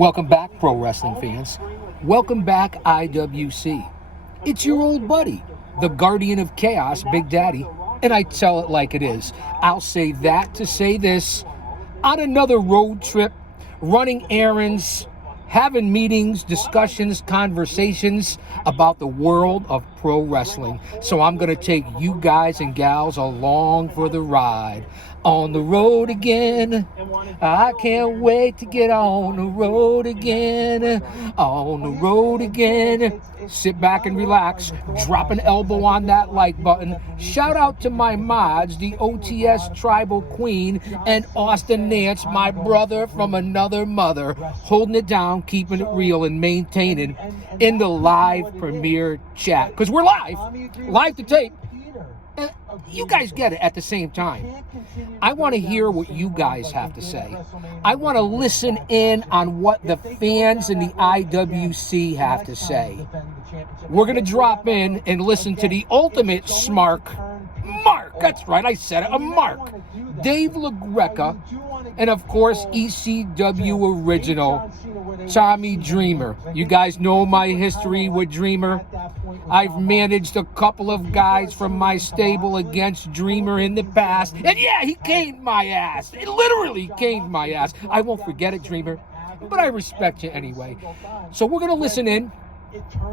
Welcome back, pro wrestling fans. Welcome back, IWC. It's your old buddy, the Guardian of Chaos, Big Daddy, and I tell it like it is. I'll say that to say this. On another road trip, running errands, having meetings, discussions, conversations about the world of pro wrestling. So I'm going to take you guys and gals along for the ride. On the road again. I can't wait to get on the road again. On the road again. Sit back and relax. Drop an elbow on that like button. Shout out to my mods, the OTS Tribal Queen and Austin Nance, my brother from another mother, holding it down, keeping it real, and maintaining in the live premiere chat. Because we're live to tape. You guys get it at the same time. I want to hear what you guys have to say. I want to listen in on what the fans in the IWC have to say. We're going to drop in and listen to the ultimate Mark. That's right, I said it, a Mark. Dave LaGreca, and of course, ECW original, Tommy Dreamer. You guys know my history with Dreamer. I've managed a couple of guys from my stable against Dreamer in the past. And yeah, he caned my ass. It literally caned my ass. I won't forget it, Dreamer. But I respect you anyway. So we're going to listen in.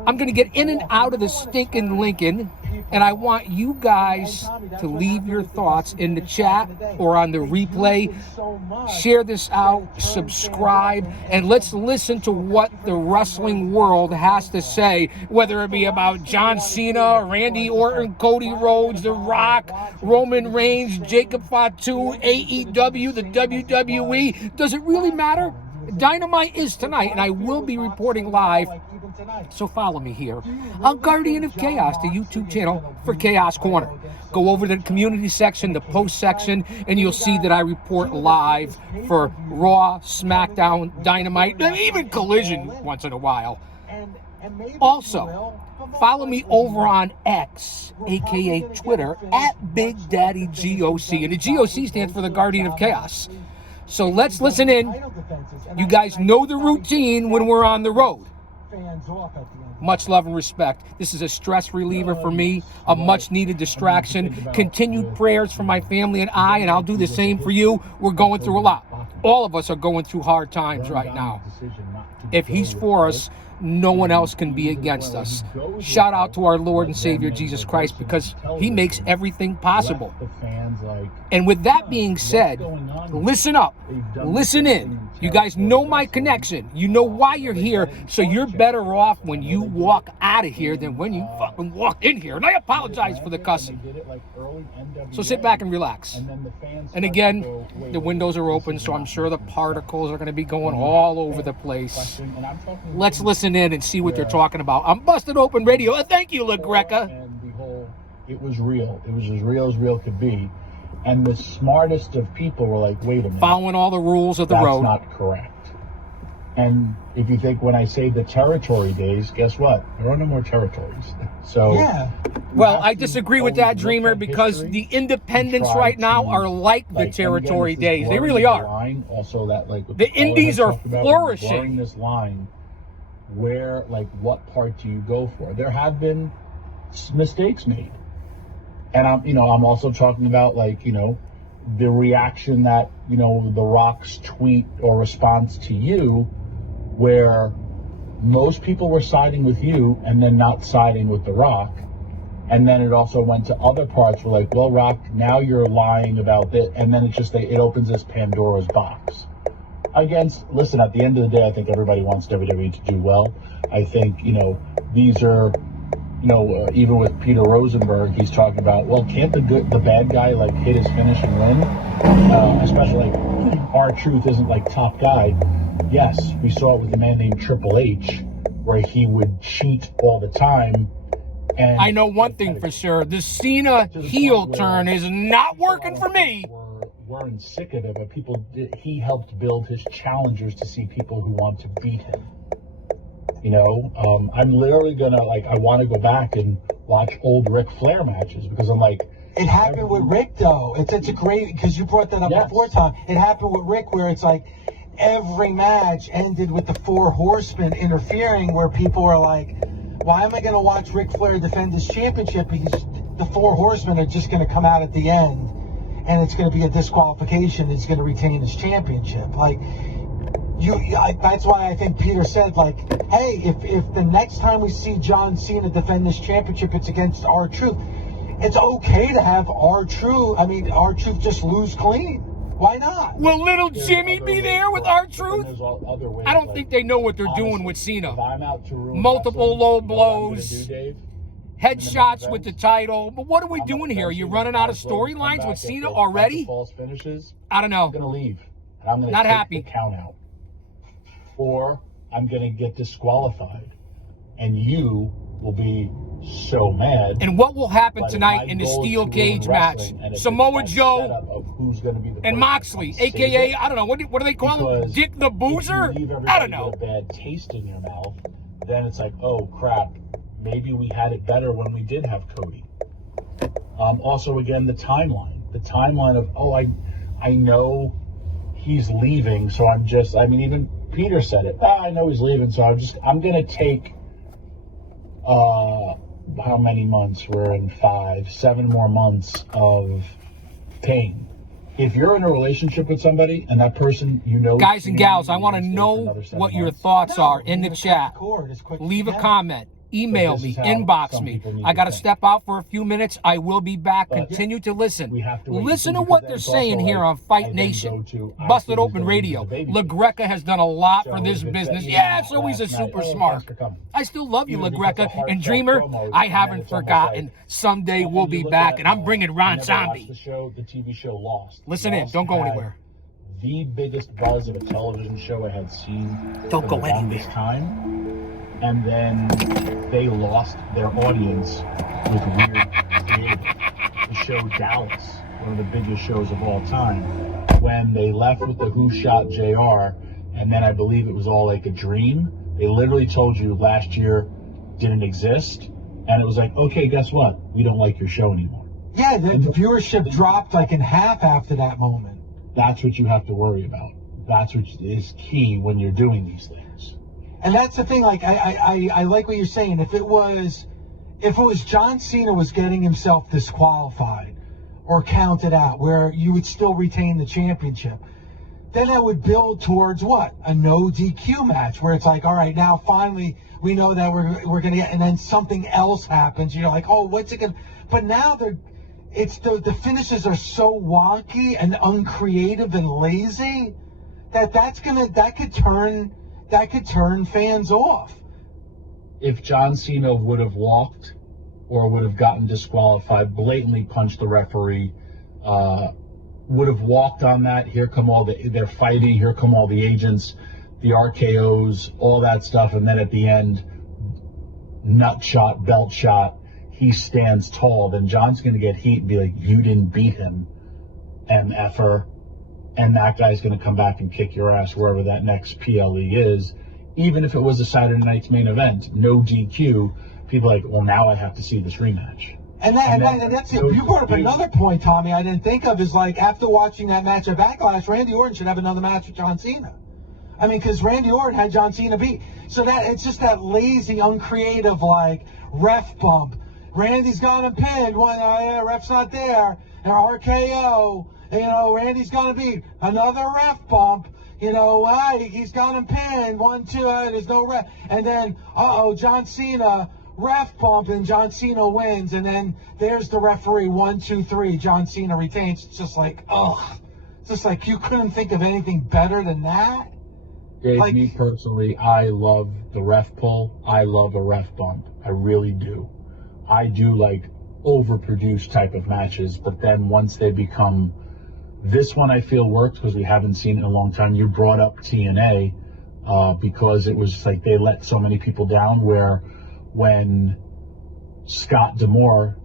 I'm going to get in and out of the stinking Lincoln. And I want you guys to leave your thoughts in the chat or on the replay. Share this out, subscribe, and let's listen to what the wrestling world has to say, whether it be about John Cena, Randy Orton, Cody Rhodes, The Rock, Roman Reigns, Jacob Fatu, AEW, the WWE. Does it really matter? Dynamite is tonight, and I will be reporting live. So follow me here on Guardian of Chaos, the YouTube channel for Chaos Corner. Go over to the community section, the post section, and you'll see that I report live for Raw, SmackDown, Dynamite, and even Collision once in a while. Also, follow me over on X, aka Twitter, at Big Daddy GOC. And the GOC stands for the Guardian of Chaos. So let's listen in. You guys know the routine when we're on the road. Much love and respect. This is a stress reliever for me, a much needed distraction. Continued prayers for my family and I'll do the same for you. We're going through a lot. All of us are going through hard times right now. If he's for us, no one else can be against us. Shout out to our Lord and Savior Jesus Christ, because he makes everything possible. And with that being said, listen up, listen in. You guys know my connection. You know why you're here, so you're better off when you walk out of here than when you fucking walked in here. And I apologize for the cussing. So sit back and relax. And again, the windows are open, so I'm sure the particles are going to be going all over the place. Let's listen in and see what they're talking about. I'm Busted Open Radio. Thank you, LaGreca. And behold, it was real. It was as real could be. And the smartest of people were like, wait a minute. Following all the rules of the road. That's not correct. And if you think when I say the territory days, guess what? There are no more territories. So yeah. Well, I disagree with that, Dreamer, because the independents right now are like the territory days. They really are. Also, that the indies are flourishing. Blurring this line, where, like, what part do you go for? There have been mistakes made. And I'm also talking about, like, the reaction that, The Rock's tweet or response to you, where most people were siding with you and then not siding with The Rock. And then it also went to other parts where, like, well, Rock, now you're lying about this. And then it opens this Pandora's box. Listen, at the end of the day, I think everybody wants WWE to do well. I think, these are, even with Peter Rosenberg, he's talking about, well, can't the bad guy, like, hit his finish and win? Especially, like, R-Truth isn't, like, top guy. Yes, we saw it with a man named Triple H, where he would cheat all the time. And I know one thing for sure. The Cena heel turn is not working for me. Weren't sick of it, but he helped build his challengers to see people who want to beat him. I'm literally gonna, I want to go back and watch old Ric Flair matches, because I'm like, it happened with Rick, though. It's a great, because you brought that up before, Tom. It happened with Rick, where it's like, every match ended with the Four Horsemen interfering, where people are like, why am I going to watch Ric Flair defend his championship? Because the Four Horsemen are just going to come out at the end, and it's going to be a disqualification. He's going to retain his championship. Like, that's why I think Peter said, like, hey, if the next time we see John Cena defend this championship, it's against R-Truth, it's okay to have R-Truth just lose clean. Why not? Will little Jimmy be there with R-Truth? There's other ways, I don't think they know what they're honestly, doing with Cena. If I'm out to ruin Multiple wrestling, low you know what I'm gonna blows. do, Dave? Headshots with the title. But what are we doing here? Are you running out of storylines with Cena already? False finishes. I don't know. I'm gonna leave. And I'm gonna Not take happy. the count out. Or I'm gonna get disqualified, and you will be so mad. And what will happen But tonight my in the goal is steel to cage ruin match? wrestling, and if Samoa it's that Joe setup of who's gonna be the and person Moxley, that saves a.k.a. it, I don't know, what do they call him? because Dick the Boozer? if you leave I don't everybody know. with a bad taste in your mouth, then it's like, oh crap, maybe we had it better when we did have Cody. Also, again, the timeline of, I know he's leaving, so even Peter said it. I know he's leaving, so I'm gonna take how many months? We're in 7 more months of pain. If you're in a relationship with somebody and that person, Guys and gals, I want to know what your thoughts are in the chat. Leave a comment. Email me, inbox me. I got to step out for a few minutes. I will be back. Continue to listen. Listen to what they're saying here on Fight Nation. Busted Open Radio. LaGreca has done a lot for this business. Yeah, so he's a super smart. I still love you, LaGreca. And Dreamer, I haven't forgotten. Someday we'll be back, and I'm bringing Ron Zombie. The TV show Lost. Listen in. Don't go anywhere. The biggest buzz of a television show I had seen. Don't go anywhere. This time. And then they lost their audience with weird creative. The show Dallas, one of the biggest shows of all time, when they left with the Who Shot JR, and then I believe it was all like a dream. They literally told you last year didn't exist, and it was like, okay, guess what? We don't like your show anymore. Yeah, the viewership dropped like in half after that moment. That's what you have to worry about. That's what is key when you're doing these things. And that's the thing, like, I like what you're saying. If it was John Cena was getting himself disqualified or counted out, where you would still retain the championship, then that would build towards what? A no DQ match, where it's like, all right, now finally we know that we're going to get, and then something else happens. You're like, oh, what's it going to, but now the finishes are so wonky and uncreative and lazy that could turn fans off. If John Cena would have walked or would have gotten disqualified, blatantly punched the referee, would have walked on that, here come they're fighting, here come all the agents, the RKOs, all that stuff, and then at the end, nut shot, belt shot, he stands tall, then John's going to get heat and be like, you didn't beat him, MFer. And that guy's going to come back and kick your ass wherever that next PLE is. Even if it was a Saturday night's main event, no DQ, people are like, well, now I have to see this rematch. And that's it. You brought up another point, Tommy, I didn't think of, is like, after watching that match at Backlash, Randy Orton should have another match with John Cena. I mean, because Randy Orton had John Cena beat. So that it's just that lazy, uncreative, like, ref bump. Randy's got him pinned. Ref's not there. And RKO. Randy's gonna beat another ref bump. He's got him pinned. 1, 2, there's no ref. And then, John Cena, ref bump, and John Cena wins. And then there's the referee, 1, 2, 3. John Cena retains. It's just like, ugh. It's just like, you couldn't think of anything better than that? Dave, me personally, I love the ref pull. I love a ref bump. I really do. I do like overproduced type of matches, but then once they become... This one I feel worked because we haven't seen it in a long time. You brought up TNA because it was like they let so many people down, where when Scott D'Amore,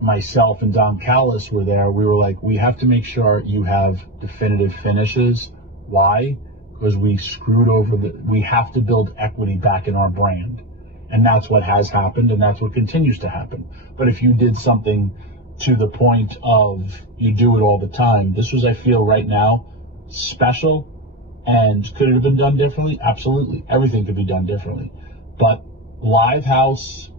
myself, and Don Callis were there, we were like, we have to make sure you have definitive finishes. Why? Because we screwed over we have to build equity back in our brand. And that's what has happened, and that's what continues to happen. But if you did something to the point of you do it all the time, this was, I feel right now, special And could it have been done differently? Absolutely. Everything could be done differently. But live house,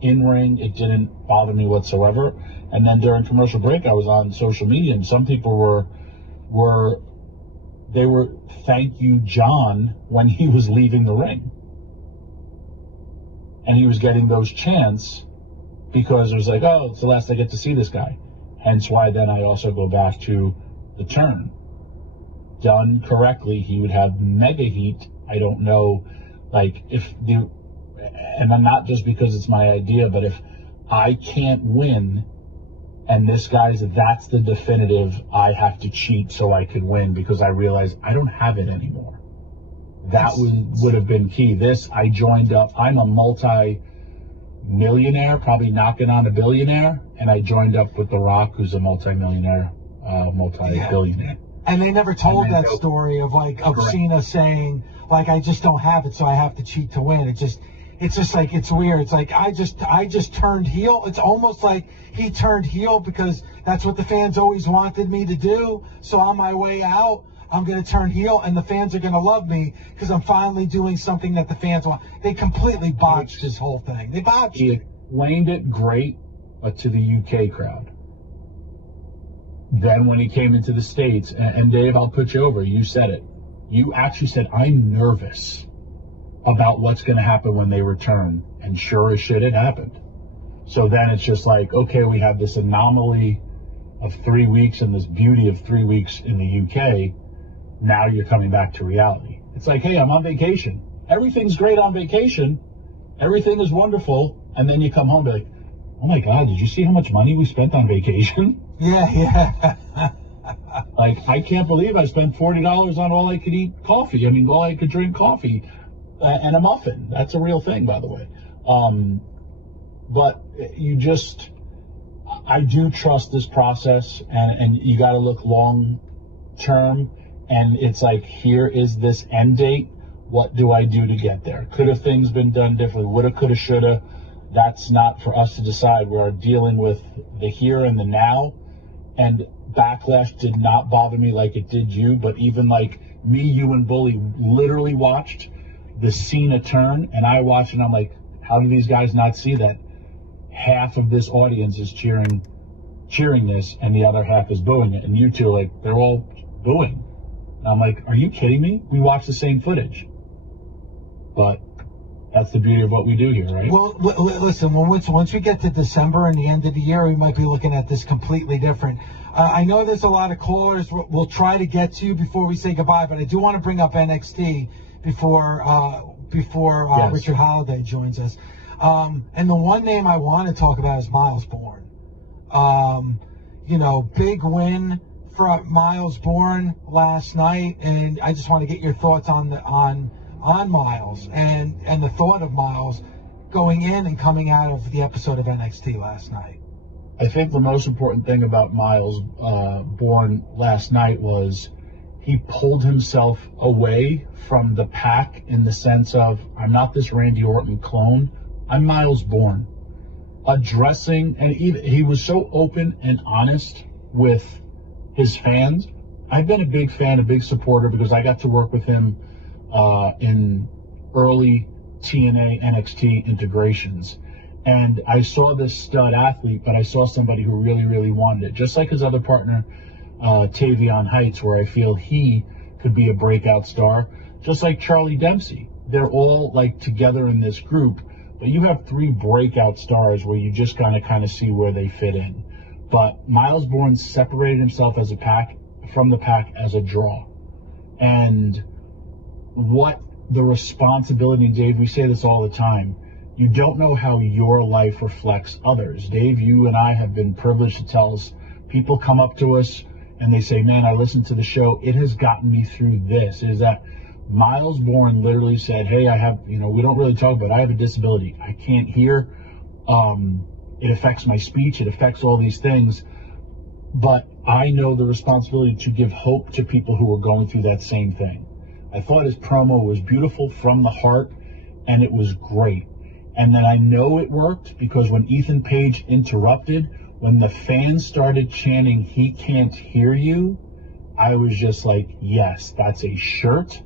in ring, it didn't bother me whatsoever. And then during commercial break, I was on social media, and some people were thank you, John, when he was leaving the ring. And he was getting those chants because it was like, oh, it's the last I get to see this guy. Hence why then I also go back to the turn. Done correctly, he would have mega heat. I don't know, like, and I'm not just because it's my idea, but if I can't win and this that's the definitive, I have to cheat so I could win because I realize I don't have it anymore. That would have been key. I joined up. I'm a multi-millionaire, probably knocking on a billionaire, and I joined up with The Rock, who's a multi-millionaire, multi-billionaire. And they never told that story of Cena saying, like, I just don't have it, so I have to cheat to win. It's just like, it's weird. It's like, I just turned heel. It's almost like he turned heel because that's what the fans always wanted me to do. So on my way out, I'm going to turn heel, and the fans are going to love me because I'm finally doing something that the fans want. They completely botched his whole thing. They botched it. He explained it great, but to the UK crowd. Then when he came into the States, and Dave, I'll put you over. You said it. You actually said, I'm nervous about what's going to happen when they return. And sure as shit, it happened. So then it's just like, okay, we have this anomaly of 3 weeks and this beauty of 3 weeks in the UK. Now you're coming back to reality. It's like, hey, I'm on vacation. Everything's great on vacation. Everything is wonderful. And then you come home and be like, oh my God, did you see how much money we spent on vacation? Yeah. Like, I can't believe I spent $40 on all I could eat coffee. I mean, all I could drink coffee and a muffin. That's a real thing, by the way. But I do trust this process, and you got to look long term. And it's like, here is this end date. What do I do to get there? Could have things been done differently? Woulda, coulda, shoulda. That's not for us to decide. We are dealing with the here and the now. And Backlash did not bother me like it did you. But even like me, you, and Bully literally watched the Cena turn. And I watched, and I'm like, how do these guys not see that half of this audience is cheering this and the other half is booing it? And you two are like, they're all booing. And I'm like, are you kidding me? We watched the same footage. But that's the beauty of what we do here, right? Well, listen, once we get to December and the end of the year, we might be looking at this completely different. I know there's a lot of callers we'll try to get to before we say goodbye, but I do want to bring up NXT before yes. Richard Holiday joins us. And the one name I want to talk about is Miles Bourne. Big win for Miles Bourne last night, and I just want to get your thoughts on Miles and the thought of Miles going in and coming out of the episode of NXT last night. I think the most important thing about Miles Bourne last night was he pulled himself away from the pack in the sense of, I'm not this Randy Orton clone, I'm Miles Bourne. Addressing, and he was so open and honest with his fans. I've been a big fan, a big supporter, because I got to work with him in early TNA NXT integrations. And I saw this stud athlete, but I saw somebody who really, really wanted it. Just like his other partner, Tavion Heights, where I feel he could be a breakout star. Just like Charlie Dempsey. They're all like together in this group, but you have 3 breakout stars where you just kind of see where they fit in. But Miles Bourne separated himself as a pack from the pack as a draw. And what the responsibility, Dave, we say this all the time, you don't know how your life reflects others. Dave, you and I have been privileged to tell us, people come up to us and they say, man, I listened to the show, it has gotten me through this. Is that Miles Bourne literally said, hey, I have, we don't really talk about it, I have a disability. I can't hear. It affects my speech. It affects all these things. But I know the responsibility to give hope to people who are going through that same thing. I thought his promo was beautiful from the heart, and it was great. And then I know it worked because when Ethan Page interrupted, when the fans started chanting, he can't hear you, I was just like, yes, that's a shirt.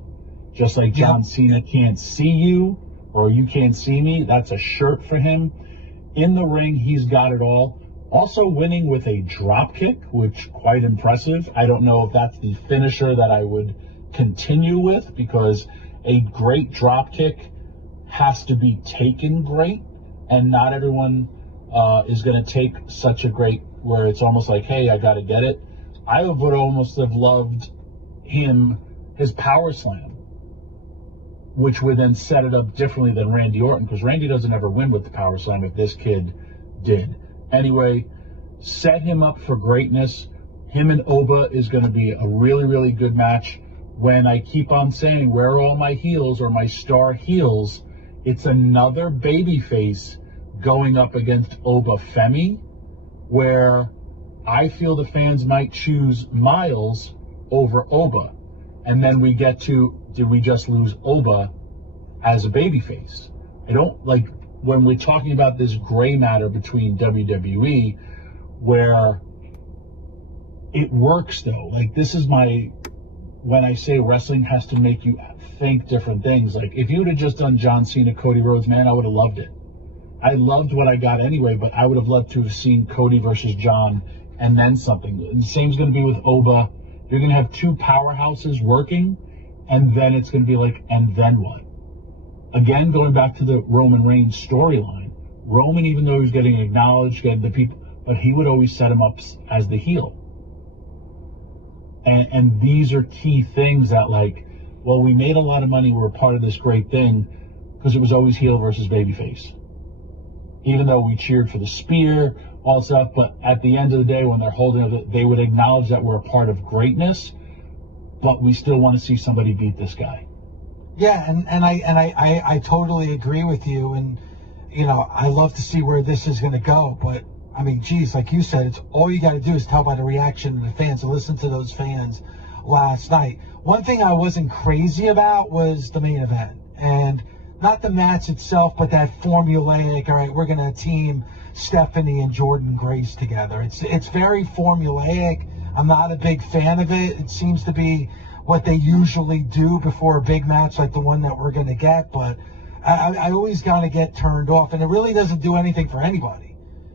Just like John Cena can't see you or you can't see me, that's a shirt for him. In the ring, he's got it all. Also winning with a drop kick, which quite impressive. I don't know if that's the finisher that I would continue with, because a great drop kick has to be taken great, and not everyone is going to take such a great where it's almost like, hey, I got to get it. I would almost have loved his power slam, which would then set it up differently than Randy Orton, because Randy doesn't ever win with the power slam if this kid did. Anyway, set him up for greatness. Him and Oba is going to be a really, really good match. When I keep on saying, where are all my heels or my star heels, it's another babyface going up against Oba Femi, where I feel the fans might choose Miles over Oba. And then we get to, did we just lose Oba as a babyface? I don't like when we're talking about this gray matter between WWE, where it works though. Like, this is when I say wrestling has to make you think different things. Like, if you would have just done John Cena, Cody Rhodes, man, I would have loved it. I loved what I got anyway, but I would have loved to have seen Cody versus John and then something. And the same's going to be with Oba. You're going to have two powerhouses working, and then it's going to be like, and then what? Again, going back to the Roman Reigns storyline, Roman, even though he was getting acknowledged, getting the people, but he would always set him up as the heel. And these are key things that, like, well, we made a lot of money, we're a part of this great thing, because it was always heel versus babyface. Even though we cheered for the spear, all stuff, but at the end of the day, when they're holding it, they would acknowledge that we're a part of greatness, but we still want to see somebody beat this guy. Yeah, and I totally agree with you, and you know, I love to see where this is going to go, but I mean, geez, like you said, it's all you got to do is tell by the reaction of the fans and listen to those fans last night. One thing I wasn't crazy about was the main event, and not the match itself, but that formulaic, all right, we're going to team Stephanie and Jordynne Grace together. It's very formulaic. I'm not a big fan of it. It seems to be what they usually do before a big match like the one that we're going to get, but I always got to get turned off, and it really doesn't do anything for anybody.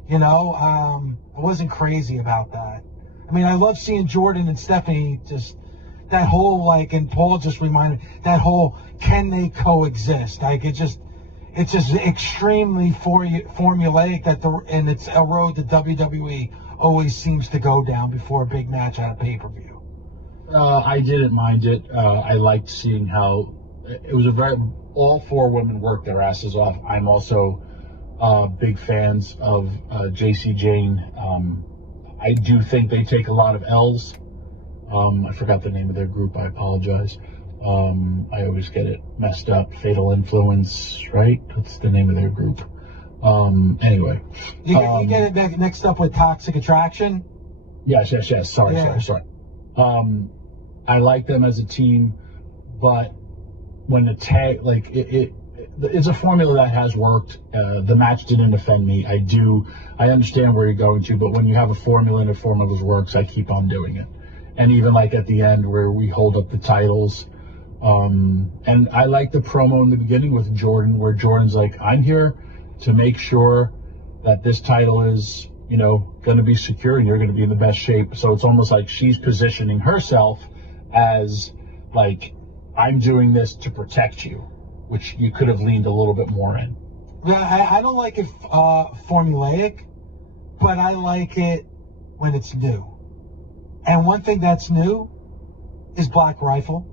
You know, I wasn't crazy about that. I mean, I love seeing Jordynne and Stephanie, just that whole, like, and Paul just reminded, that whole, can they coexist? Like, it's just extremely formulaic, and it's a road that WWE always seems to go down before a big match on a pay-per-view. I didn't mind it. I liked seeing how it was all four women worked their asses off. I'm also big fans of JC Jane. I do think they take a lot of L's. I forgot the name of their group. I apologize. I always get it messed up. Fatal Influence, right? That's the name of their group. Anyway. You get it back next up with Toxic Attraction? Yes. Sorry. I like them as a team, but when the tag, like, it's a formula that has worked. The match didn't offend me. I understand where you're going to, but when you have a formula and a formula works, I keep on doing it. And even like at the end where we hold up the titles, and I like the promo in the beginning with Jordynne, where Jordynne's like, I'm here to make sure that this title is, you know, going to be secure and you're going to be in the best shape. So it's almost like she's positioning herself as like, I'm doing this to protect you, which you could have leaned a little bit more in. Yeah, I don't like it formulaic, but I like it when it's new. And one thing that's new is Black Rifle.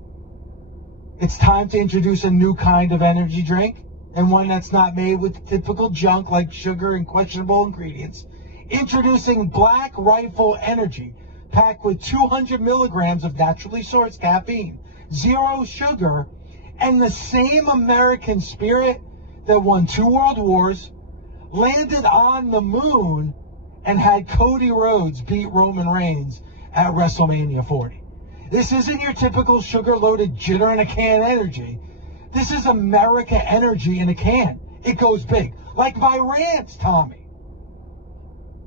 It's time to introduce a new kind of energy drink, and one that's not made with typical junk like sugar and questionable ingredients. Introducing Black Rifle Energy, packed with 200 milligrams of naturally sourced caffeine, 0 sugar, and the same American spirit that won 2 world wars, landed on the moon, and had Cody Rhodes beat Roman Reigns at WrestleMania 40. This isn't your typical sugar-loaded jitter in a can energy. This is America energy in a can. It goes big. Like my rants, Tommy.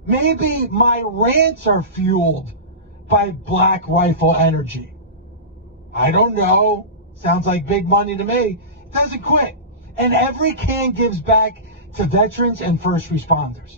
Maybe my rants are fueled by Black Rifle Energy? I don't know. Sounds like big money to me. It doesn't quit. And every can gives back to veterans and first responders.